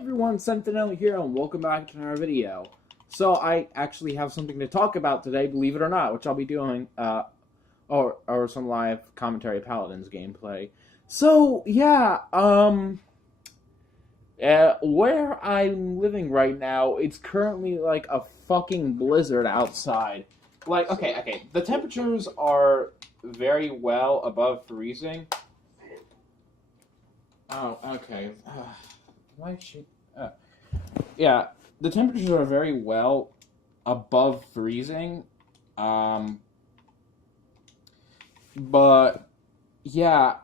Everyone, Sentinel here, and welcome back to another video. So I actually have something to talk about today, believe it or not, which I'll be doing, or some live commentary Paladins gameplay. So yeah, where I'm living right now, it's currently like a fucking blizzard outside. Like, okay, the temperatures are very well above freezing. Oh, okay. Why should? Yeah, the temperatures are very well above freezing. Um, but yeah,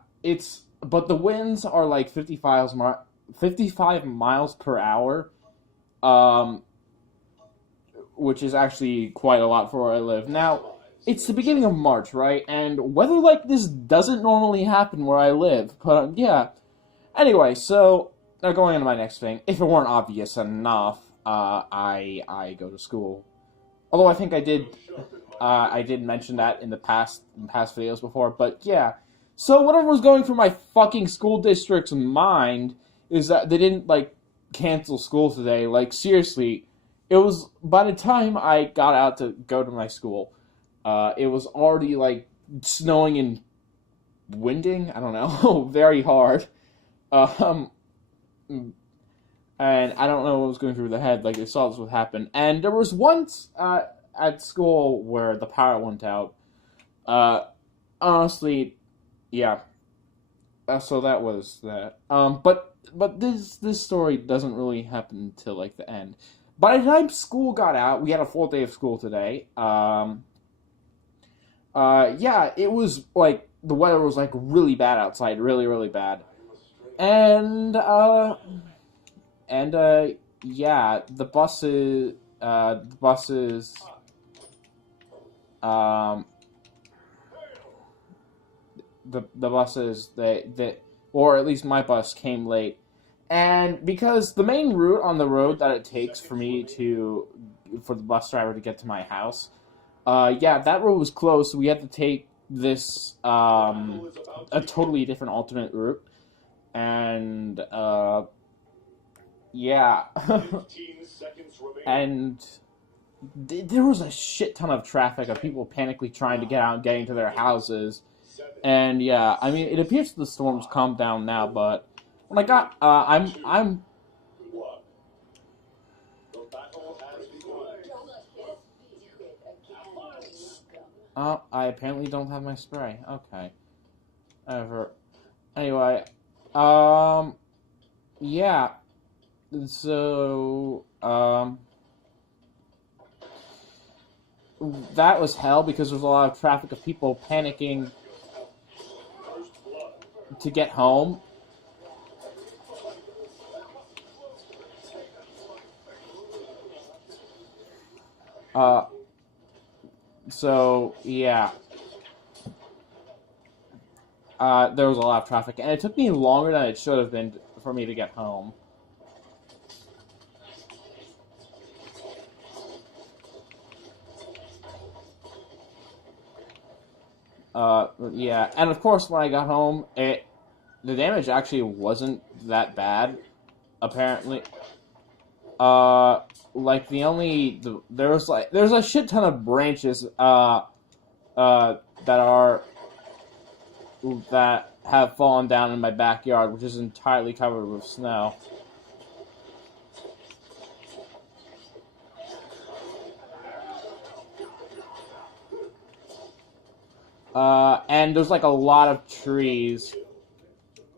but the winds are like 55 miles per hour. Um, which is actually quite a lot for where I live. Now, it's the beginning of March, right? And weather like this doesn't normally happen where I live. But yeah. Anyway, so now going on to my next thing. If it weren't obvious enough, I go to school. Although I did mention that in past videos before. But yeah, so whatever was going through my fucking school district's mind is that they didn't like cancel school today. Like seriously, it was by the time I got out to go to my school, it was already like snowing and winding. I don't know, very hard. Um, and I don't know what was going through their head. Like they saw this would happen, and there was once at school where the power went out. Uh, honestly, yeah. So that was that. But this story doesn't really happen until like the end. By the time school got out, we had a full day of school today. Yeah, it was like the weather was like really bad outside, really bad, and yeah, the buses, um, the buses that or at least my bus came late, and because the main route on the road that it takes for the bus driver to get to my house, yeah, that road was closed, so we had to take this a totally different alternate route, and yeah, and there was a shit ton of traffic of people panically trying to get out and getting to their houses. And yeah, I mean, it appears the storm's calmed down now, but when I got, I apparently don't have my spray. Okay. Ever. Anyway, um, yeah. So, that was hell because there's a lot of traffic of people panicking to get home. Uh, so yeah. There was a lot of traffic, and it took me longer than it should have been for me to get home. Yeah, and of course, when I got home, the damage actually wasn't that bad. Apparently, like there's a shit ton of branches that are that have fallen down in my backyard, which is entirely covered with snow. And there's like a lot of trees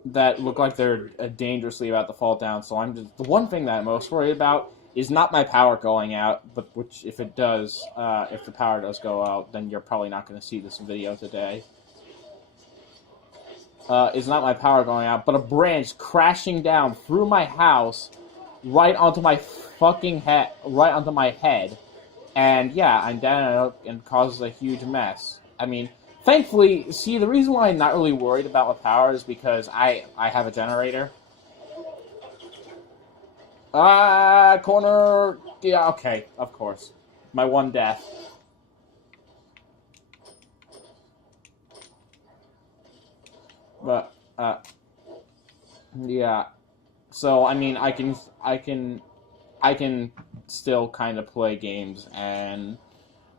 that look like they're dangerously about to fall down. So I'm just the one thing that I'm most worried about is not my power going out, but which if it does, if the power does go out, then you're probably not going to see this video today. Is not my power going out, but a branch crashing down through my house, right onto my fucking head, right onto my head, and yeah, I'm down and causes a huge mess. I mean, thankfully, see, the reason why I'm not really worried about my power is because I have a generator. Corner. Yeah, okay, of course. My one death. But, yeah. So I mean, I can still kind of play games, and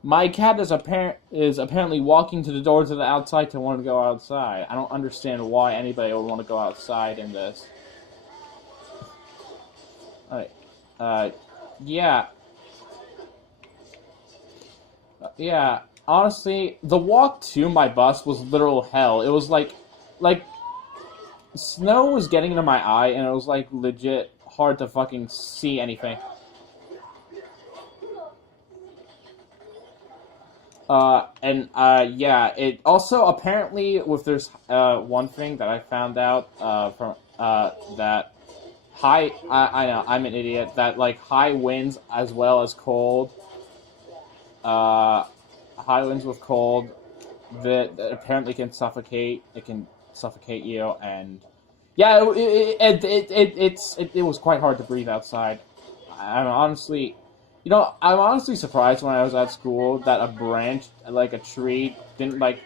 my cat is apparently walking to the door to the outside to want to go outside. I don't understand why anybody would want to go outside in this. Alright, uh, yeah, yeah. Honestly, the walk to my bus was literal hell. It was like snow was getting into my eye, and it was like legit hard to fucking see anything. Yeah, it also apparently with there's one thing that I found out from that I know I'm an idiot that like high winds as well as cold uh high winds with cold that apparently can suffocate you, and yeah, it was quite hard to breathe outside. I'm honestly, I'm honestly surprised when I was at school that a branch, like a tree, didn't like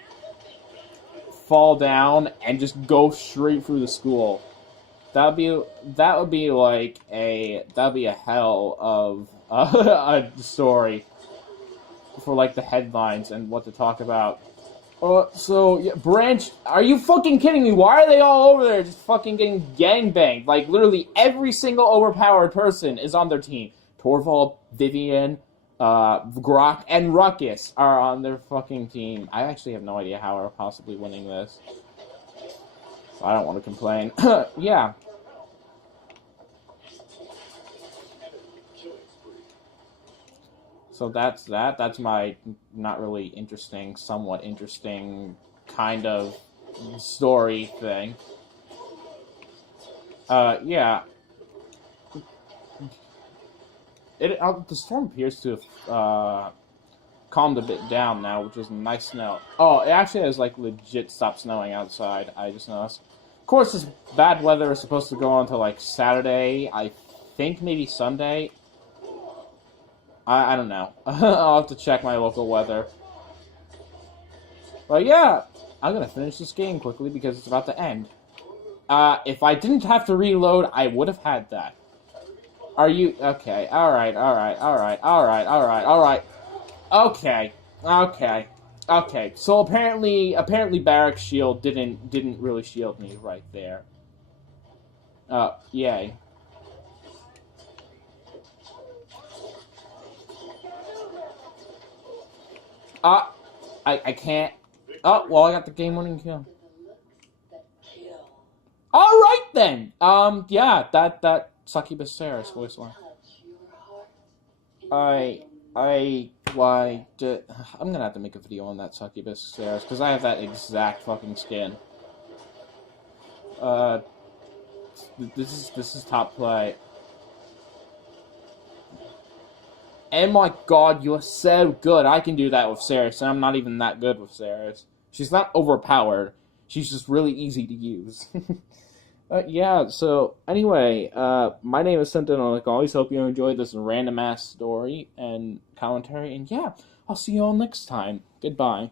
fall down and just go straight through the school. That would be like that'd be a hell of a story for like the headlines and what to talk about. So yeah, Branch, are you fucking kidding me? Why are they all over there just fucking getting gangbanged? Like literally every single overpowered person is on their team. Torvald, Vivian, Grok, and Ruckus are on their fucking team. I actually have no idea how we're possibly winning this. So I don't want to complain. Yeah. So that's that. That's my not really interesting, somewhat interesting kind of story thing. Yeah. The storm appears to have calmed a bit down now, which is nice to know. Oh, it actually has like legit stopped snowing outside. I just noticed. Of course, this bad weather is supposed to go on to like Saturday. I think maybe Sunday. I don't know. I'll have to check my local weather. But yeah, I'm gonna finish this game quickly because it's about to end. If I didn't have to reload, I would have had that. Are you okay? Alright, alright, alright, alright, alright, alright. Okay. Okay. Okay. So apparently Barrack's shield didn't really shield me right there. Yay. I can't. Oh, well, I got the game-winning kill. All right then. Yeah, that Succubus Ceres voice line. I'm gonna have to make a video on that Succubus Ceres because I have that exact fucking skin. Uh, this is top play. Oh my god, you're so good. I can do that with Ceres, and I'm not even that good with Ceres. She's not overpowered. She's just really easy to use. Yeah, so anyway, my name is Sentinel. Like always, hope you enjoyed this random ass story and commentary. And yeah, I'll see you all next time. Goodbye.